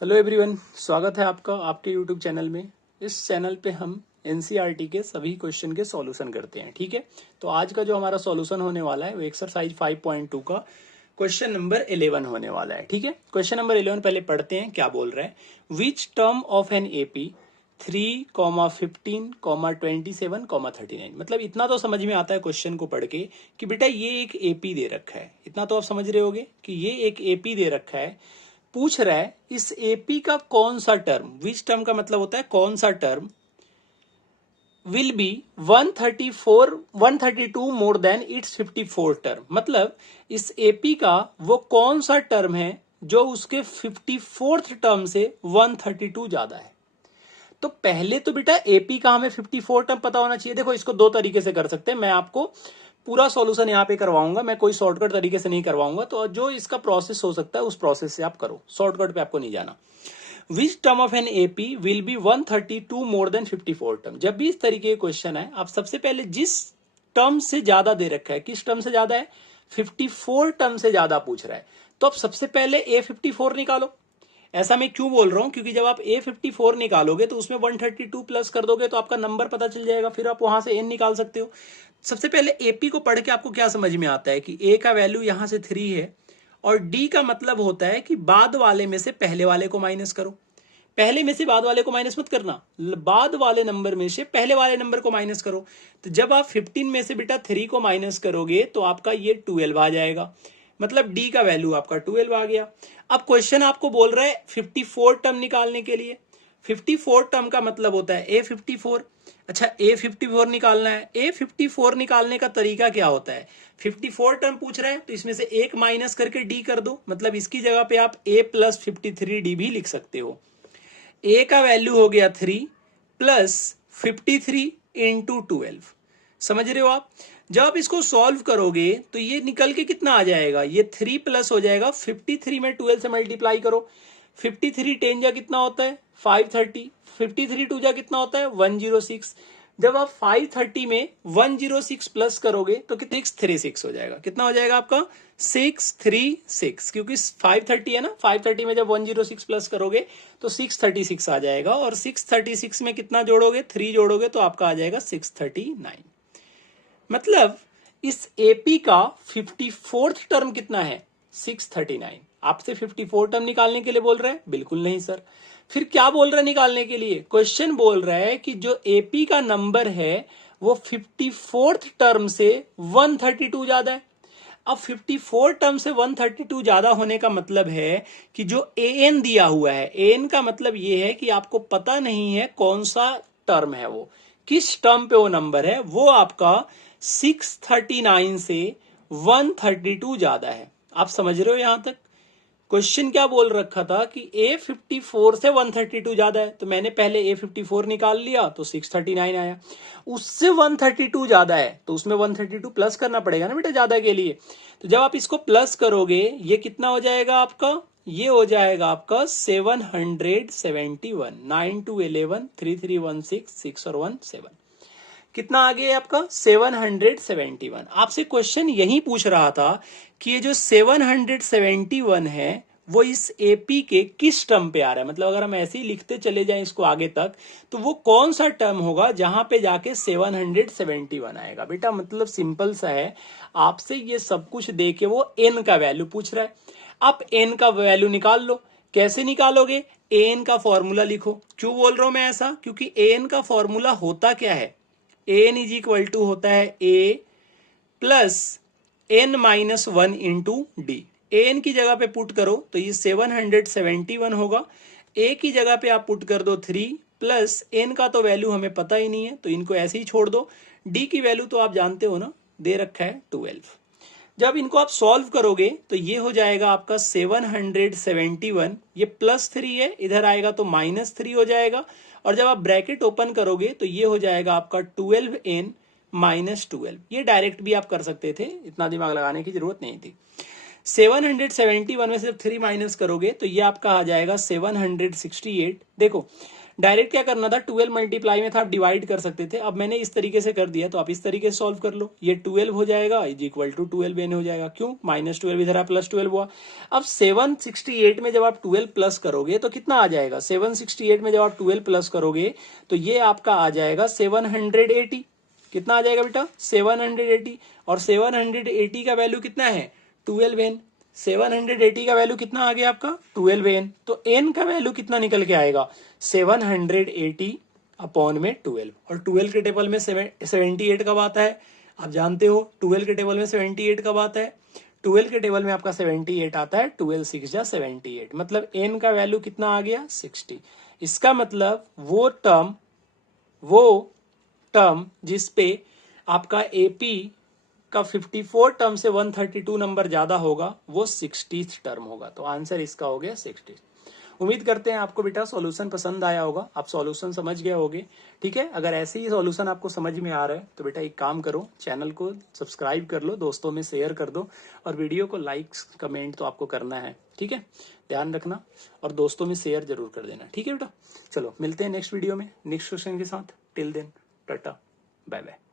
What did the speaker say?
Hello everyone, स्वागत है आपका आपके यूट्यूब चैनल में। इस चैनल पे हम एनसीईआरटी के सभी क्वेश्चन के सॉल्यूशन करते हैं। ठीक है, तो आज का जो हमारा सॉल्यूशन होने वाला है वो एक्सरसाइज 5.2 का क्वेश्चन नंबर 11 होने वाला है। ठीक है, क्वेश्चन नंबर 11 पहले पढ़ते हैं क्या बोल रहा है। Which term of an AP 3, 15, 27, 39। मतलब इतना तो समझ में आता है क्वेश्चन को पढ़ के कि बेटा ये एक एपी दे रखा है। इतना तो आप समझ रहे होगे कि ये एक एपी दे रखा है। पूछ रहा है इस एपी का कौन सा टर्म, विच टर्म का मतलब होता है कौन सा term, will be 132 more than it's 54 term. मतलब इस एपी का वो कौन सा टर्म है जो उसके 54th टर्म से 132 ज्यादा है। तो पहले तो बेटा एपी का हमें 54 टर्म पता होना चाहिए। देखो इसको दो तरीके से कर सकते हैं, मैं आपको पूरा सॉल्यूशन यहाँ पे करवाऊंगा, मैं कोई शॉर्टकट तरीके से नहीं करवाऊंगा। तो जो इसका प्रोसेस हो सकता है उस प्रोसेस से आप करो, शॉर्टकट पे आपको नहीं जाना। Which term of an AP will be 132 more than 54 term. जब भी इस तरीके के क्वेश्चन है, आप सबसे पहले जिस टर्म से ज्यादा दे रखा है, किस टर्म से ज्यादा है, 54 टर्म से ज्यादा पूछ रहा है, तो आप सबसे पहले A54 निकालो। ऐसा मैं क्यों बोल रहा हूं, क्योंकि जब आप A54 निकालोगे तो उसमें 132 प्लस कर दोगे तो आपका नंबर पता चल जाएगा, फिर आप वहां से n निकाल सकते हो। सबसे पहले एपी को पढ़ के आपको क्या समझ में आता है कि ए का वैल्यू यहां से 3 है और डी का मतलब होता है कि बाद वाले में से पहले वाले को माइनस करो। पहले में से बाद वाले को माइनस मत करना, बाद वाले नंबर में से पहले वाले नंबर को माइनस करो। तो जब आप 15 में से बेटा 3 को माइनस करोगे तो आपका ये 12 आ जाएगा। मतलब डी का वैल्यू आपका 12 आ गया। अब क्वेश्चन आपको बोल रहा है 54 टर्म निकालने के लिए। 54 टर्म का मतलब होता है A54। अच्छा, A54 निकालना है। A54 निकालने का तरीका क्या होता है, 54 टर्म पूछ रहा है तो इसमें से एक माइनस करके डी कर दो। मतलब इसकी जगह पे आप A प्लस 53D भी लिख सकते हो। ए का वैल्यू हो गया 3 प्लस 53 इंटू 12। समझ रहे हो आप। जब आप इसको सॉल्व करोगे तो ये निकल के कितना आ जाएगा, ये 3 प्लस हो जाएगा 53 में 12 से मल्टीप्लाई करो। 53 10 जा कितना होता है 530, 53 2 जा कितना होता है 106। जब आप 530 में 106 प्लस करोगे तो कितना 636 हो जाएगा। कितना हो जाएगा आपका 636, क्योंकि 530 है ना, 530 में जब 106 प्लस करोगे तो 636 आ जाएगा। और 636 में कितना जोड़ोगे, 3 जोड़ोगे तो आपका आ जाएगा 639। मतलब इस एपी का 54th टर्म कितना है 639। आपसे 54 टर्म निकालने के लिए बोल रहा है, बिल्कुल नहीं सर। फिर क्या बोल रहा है निकालने के लिए, क्वेश्चन बोल रहा है कि जो एपी का नंबर है वो 54th टर्म से 132 ज्यादा है। अब 54 टर्म से 132 ज्यादा होने का मतलब है कि जो एन दिया हुआ है, एन का मतलब ये है कि आपको पता नहीं है कौन सा टर्म है, वो किस टर्म पे वो नंबर है, वो आपका 639 से 132 ज्यादा है। आप समझ रहे हो यहां तक। क्वेश्चन क्या बोल रखा था कि A54 से 132 ज्यादा है, तो मैंने पहले A54 निकाल लिया तो 639 आया। उससे 132 ज्यादा है तो उसमें 132 प्लस करना पड़ेगा ना बेटा ज्यादा के लिए। तो जब आप इसको प्लस करोगे ये कितना हो जाएगा आपका, ये हो जाएगा आपका 771। 9 2 11 3 3 1 6 6 और 1 7। कितना आ गया आपका 771। आपसे क्वेश्चन यही पूछ रहा था कि ये जो 771 है वो इस एपी के किस टर्म पे आ रहा है। मतलब अगर हम ऐसे ही लिखते चले जाएं इसको आगे तक तो वो कौन सा टर्म होगा जहां पे जाके 771 आएगा। बेटा मतलब सिंपल सा है, आपसे ये सब कुछ दे के वो एन का वैल्यू पूछ रहा है। आप एन का वैल्यू निकाल लो। कैसे निकालोगे, एन का फॉर्मूला लिखो। क्यों बोल रहा हूं मैं ऐसा, क्योंकि एन का फॉर्मूला होता क्या है, एन इज इक्वल टू होता है A plus N minus 1 into D. N की जगह पे पुट करो तो ये 771 होगा। ए की जगह पे आप पुट कर दो 3 प्लस एन का तो वैल्यू हमें पता ही नहीं है तो इनको ऐसे ही छोड़ दो। डी की वैल्यू तो आप जानते हो ना, दे रखा है 12। जब इनको आप सॉल्व करोगे तो ये हो जाएगा आपका 771, ये +3 है, इधर आएगा तो -3 हो जाएगा। और जब आप ब्रैकेट ओपन करोगे तो ये हो जाएगा आपका 12n माइनस 12। ये डायरेक्ट भी आप कर सकते थे, इतना दिमाग लगाने की जरूरत नहीं थी। 771 में सिर्फ 3 माइनस करोगे तो ये आपका आ जाएगा 768। देखो डायरेक्ट क्या करना था, 12 मल्टीप्लाई में था, आप डिवाइड कर सकते थे। अब मैंने इस तरीके से कर दिया, तो आप इस तरीके से सॉल्व कर लो। ये 12 हो जाएगा इज इक्वल टू 12n हो जाएगा। क्यों, -12 इधर +12 हुआ। अब 768 में जब आप 12 प्लस करोगे तो कितना आ जाएगा, 768 में जब आप 12 प्लस करोगे तो ये आपका आ जाएगा 780। कितना आ जाएगा बेटा, 780। और 780 का वैल्यू कितना है, 12n। 780 का वैल्यू कितना आ गया आपका, 12n। तो n का वैल्यू कितना निकल के आएगा, 780 अपॉन में 12। और 12 के टेबल में 78 कब आता है, आप जानते हो 12 के टेबल में 78 कब आता है, 12 के टेबल में आपका 78 आता है। 12 6 जा 78, मतलब n का वैल्यू कितना आ गया, 60। इसका मतलब वो टर्म जिसपे आपका एपी का 54 टर्म से 132 नंबर ज्यादा होगा वो 60th टर्म होगा। तो आंसर इसका हो गया 60। उम्मीद करते हैं आपको बेटा सॉल्यूशन पसंद आया होगा, आप सॉल्यूशन समझ गए होगे। ठीक है, अगर ऐसे ही सॉल्यूशन आपको समझ में आ रहा है तो बेटा एक काम करो, चैनल को सब्सक्राइब कर लो, दोस्तों में शेयर कर दो, और वीडियो को लाइक कमेंट तो आपको करना है। ठीक है, ध्यान रखना और दोस्तों में शेयर जरूर कर देना। ठीक है बेटा, चलो मिलते हैं नेक्स्ट वीडियो में नेक्स्ट क्वेश्चन के साथ। Till then tata bye bye.